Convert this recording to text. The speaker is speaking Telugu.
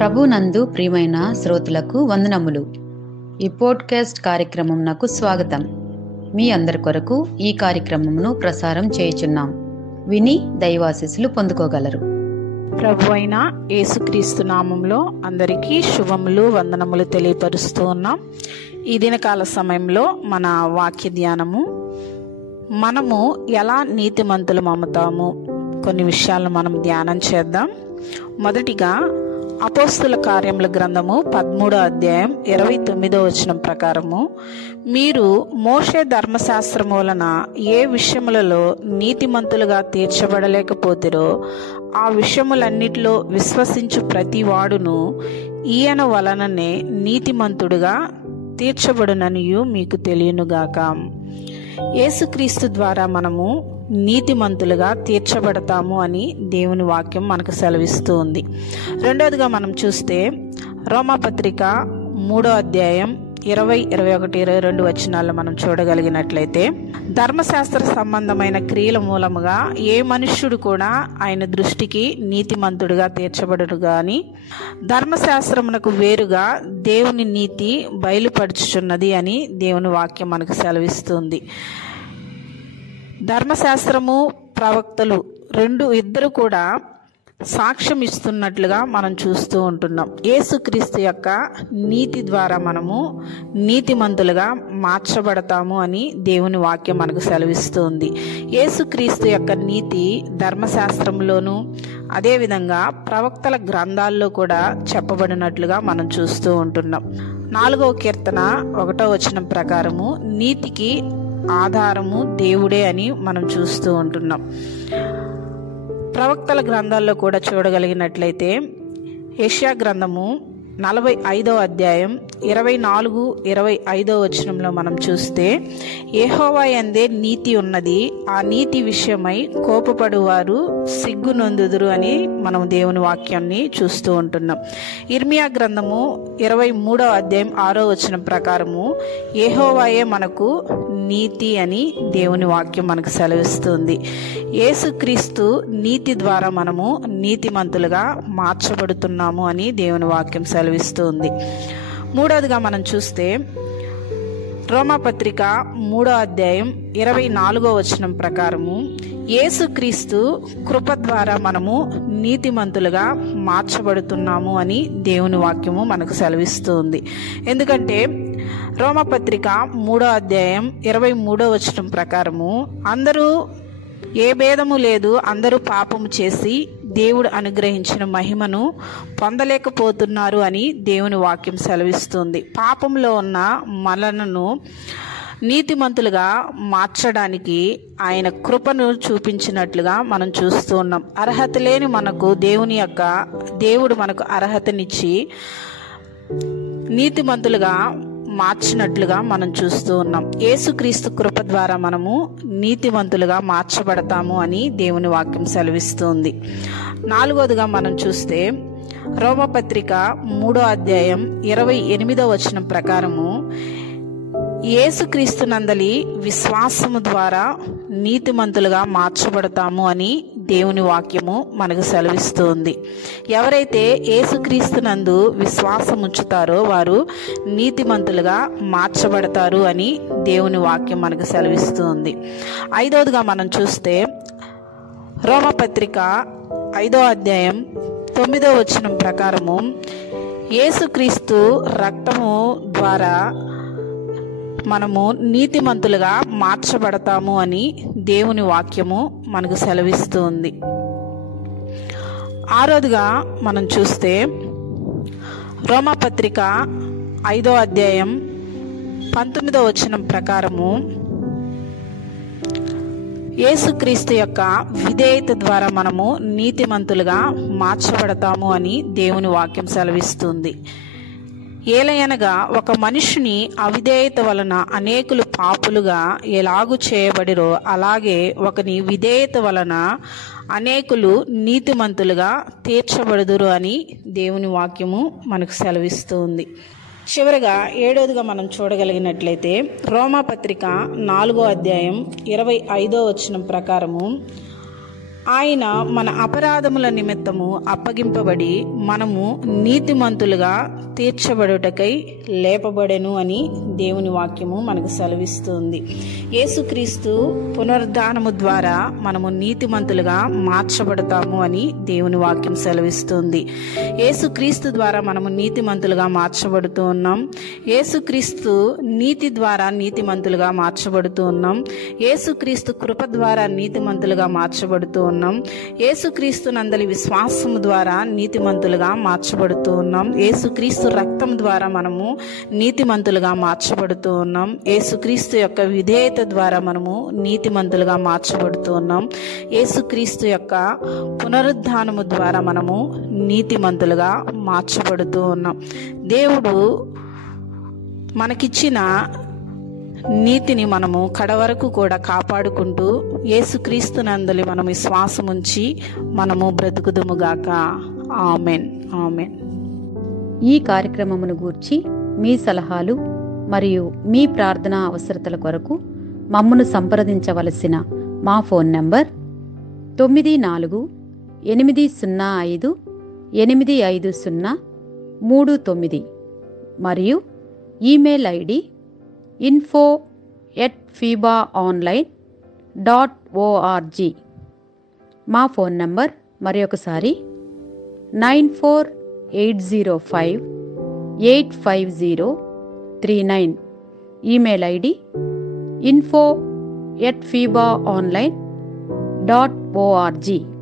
ప్రభునందు ప్రియమైన శ్రోతలకు వందనములు. ఈ పోడ్కాస్ట్ కార్యక్రమంనకు స్వాగతం. మీ అందరి కొరకు ఈ కార్యక్రమమును ప్రసారం చేయుచున్నాం. విని దైవాశీస్సులు పొందుకోగలరు. ప్రభు అయిన యేసుక్రీస్తు నామంలో అందరికీ శుభములు, వందనములు తెలియపరుస్తూ ఉన్నాం. ఈ దినకాల సమయంలో మన వాక్య ధ్యానము, మనము ఎలా నీతిమంతులు అమ్ముతాము, కొన్ని విషయాలను మనం ధ్యానం చేద్దాం. మొదటిగా అపోస్తుల కార్యముల గ్రంథము 13వ అధ్యాయం 29వ వచనం ప్రకారము, మీరు మోషే ధర్మశాస్త్రము వలన ఏ విషయములలో నీతిమంతులుగా తీర్చబడలేకపోతిరో ఆ విషయములన్నిటిలో విశ్వసించు ప్రతి వాడును ఈయన వలననే నీతిమంతుడుగా తీర్చబడుననియు మీకు తెలియనుగాక. యేసుక్రీస్తు ద్వారా మనము నీతిమంతులుగా తీర్చబడతాము అని దేవుని వాక్యం మనకు సెలవిస్తూ ఉంది. రెండవదిగా మనం చూస్తే రోమాపత్రిక 3వ అధ్యాయం 20, 21, 22 వచనాల్లో మనం చూడగలిగినట్లయితే, ధర్మశాస్త్ర సంబంధమైన క్రియల మూలముగా ఏ మనుష్యుడు కూడా ఆయన దృష్టికి నీతిమంతుడిగా తీర్చబడడు గాని ధర్మశాస్త్రమునకు వేరుగా దేవుని నీతి బయలుపరుచుచున్నది అని దేవుని వాక్యం మనకు సెలవిస్తుంది. ధర్మశాస్త్రము, ప్రవక్తలు ఇద్దరు కూడా సాక్ష్యం ఇస్తున్నట్లుగా మనం చూస్తూ ఉంటున్నాం. యేసుక్రీస్తు యొక్క నీతి ద్వారా మనము నీతిమంతులుగా మార్చబడతాము అని దేవుని వాక్యం మనకు సెలవిస్తుంది. యేసుక్రీస్తు యొక్క నీతి ధర్మశాస్త్రంలోను అదేవిధంగా ప్రవక్తల గ్రంథాల్లో కూడా చెప్పబడినట్లుగా మనం చూస్తూ ఉంటున్నాం. 4వ కీర్తన 1వ వచనం ప్రకారము నీతికి ఆధారము దేవుడే అని మనం చూస్తూ ఉంటున్నాం. ప్రవక్తల గ్రంథాల్లో కూడా చూడగలిగినట్లయితే యెషయా గ్రంథము 45వ అధ్యాయం 24, 25వ వచనంలో మనం చూస్తే, యెహోవా యందే నీతి ఉన్నది, ఆ నీతి విషయమై కోపపడువారు సిగ్గునొందుదురు అని మనం దేవుని వాక్యాన్ని చూస్తూ ఉంటున్నాం. ఇర్మియా గ్రంథము 23వ అధ్యాయం 6వ వచనం ప్రకారము యెహోవాయే మనకు నీతి అని దేవుని వాక్యం మనకు సెలవిస్తుంది. యేసుక్రీస్తు నీతి ద్వారా మనము నీతిమంతులుగా మార్చబడుతున్నాము అని దేవుని వాక్యం సెలవిస్తుంది. మూడవదిగా మనం చూస్తే రోమాపత్రిక 3వ అధ్యాయం 24వ వచనం ప్రకారము యేసుక్రీస్తు కృప ద్వారా మనము నీతిమంతులుగా మార్చబడుతున్నాము అని దేవుని వాక్యము మనకు సెలవిస్తుంది. ఎందుకంటే రోమాపత్రిక 3వ అధ్యాయం 23వ వచనం ప్రకారము అందరూ ఏ భేదము లేదు, అందరూ పాపము చేసి దేవుడు అనుగ్రహించిన మహిమను పొందలేకపోతున్నారు అని దేవుని వాక్యం సెలవిస్తుంది. పాపంలో ఉన్న మనలను నీతిమంతులుగా మార్చడానికి ఆయన కృపను చూపించినట్లుగా మనం చూస్తూ ఉన్నాం. అర్హత లేని మనకు దేవుడు మనకు అర్హతనిచ్చి నీతిమంతులుగా మార్చినట్లుగా మనం చూస్తూ ఉన్నాం. యేసుక్రీస్తు కృప ద్వారా మనము నీతిమంతులుగా మార్చబడతాము అని దేవుని వాక్యం సెలవిస్తుంది. 4వదిగా మనం చూస్తే రోమపత్రిక 3వ అధ్యాయం 28వ వచనం ప్రకారము యేసుక్రీస్తు నందలి విశ్వాసము ద్వారా నీతిమంతులుగా మార్చబడతాము అని దేవుని వాక్యము మనకు సెలవిస్తుంది. ఎవరైతే యేసుక్రీస్తు నందు విశ్వాసం ఉంచుతారో వారు నీతిమంతులుగా మార్చబడతారు అని దేవుని వాక్యం మనకు సెలవిస్తుంది. 5వదిగా మనం చూస్తే రోమపత్రిక 5వ అధ్యాయం 9వ వచనం ప్రకారము యేసుక్రీస్తు రక్తము ద్వారా మనము నీతిమంతులుగా మార్చబడతాము అని దేవుని వాక్యము మనకు సెలవిస్తుంది. 6వదిగా మనం చూస్తే రోమాపత్రిక 5వ అధ్యాయం 19వ వచనం ప్రకారము యేసుక్రీస్తు యొక్క విధేయత ద్వారా మనము నీతిమంతులుగా మార్చబడతాము అని దేవుని వాక్యం సెలవిస్తుంది. ఏలయనగా ఒక మనిషిని అవిధేయత వలన అనేకులు పాపులుగా ఎలాగు చేయబడిరో అలాగే ఒకని విధేయత వలన అనేకులు నీతిమంతులుగా తీర్చబడుదురు అని దేవుని వాక్యము మనకు సెలవిస్తుంది. చివరగా 7వదిగా మనం చూడగలిగినట్లయితే రోమాపత్రిక 4వ అధ్యాయం 25వ వచనం ప్రకారము ఆయన మన అపరాధముల నిమిత్తము అప్పగింపబడి మనము నీతిమంతులుగా తీర్చబడుటకై లేపబడెను అని దేవుని వాక్యము మనకు సెలవిస్తుంది. యేసుక్రీస్తు పునరుద్ధానము ద్వారా మనము నీతిమంతులుగా మార్చబడతాము అని దేవుని వాక్యం సెలవిస్తుంది. యేసుక్రీస్తు ద్వారా మనము నీతిమంతులుగా మార్చబడుతూ ఉన్నాం. యేసుక్రీస్తు నీతి ద్వారా నీతిమంతులుగా మార్చబడుతూ ఉన్నాం. యేసుక్రీస్తు కృప ద్వారా నీతిమంతులుగా మార్చబడుతూ ఉన్నాం. యేసుక్రీస్తు నందలి విశ్వాసము ద్వారా నీతిమంతులుగా మార్చబడుతూ ఉన్నాం. యేసుక్రీస్తు రక్తం ద్వారా మనము నీతిమంతులుగా మార్చబడుతూ ఉన్నాం. యేసుక్రీస్తు యొక్క విధేయత ద్వారా మనము నీతిమంతులుగా మార్చబడుతూ ఉన్నాం. యేసుక్రీస్తు యొక్క పునరుద్ధానము ద్వారా మనము నీతిమంతులుగా మార్చబడుతూ ఉన్నాం. దేవుడు మనకిచ్చిన నీతిని మనము కడవరకు కూడా కాపాడుకుంటూ యేసుక్రీస్తు నందలి మనం విశ్వాసముంచి మనము బ్రతుకుదుముగాక. Amen, amen. ఈ కార్యక్రమమును గూర్చి మీ సలహాలు మరియు మీ ప్రార్థనా అవసరతల కొరకు మమ్మను సంప్రదించవలసిన మా ఫోన్ నంబర్ 9485585039 మరియు ఈమెయిల్ ఐడి info@fibaonline.org. మా ఫోన్ నంబర్ మరొకసారి 9480585039. Email ID info@fibaonline.org.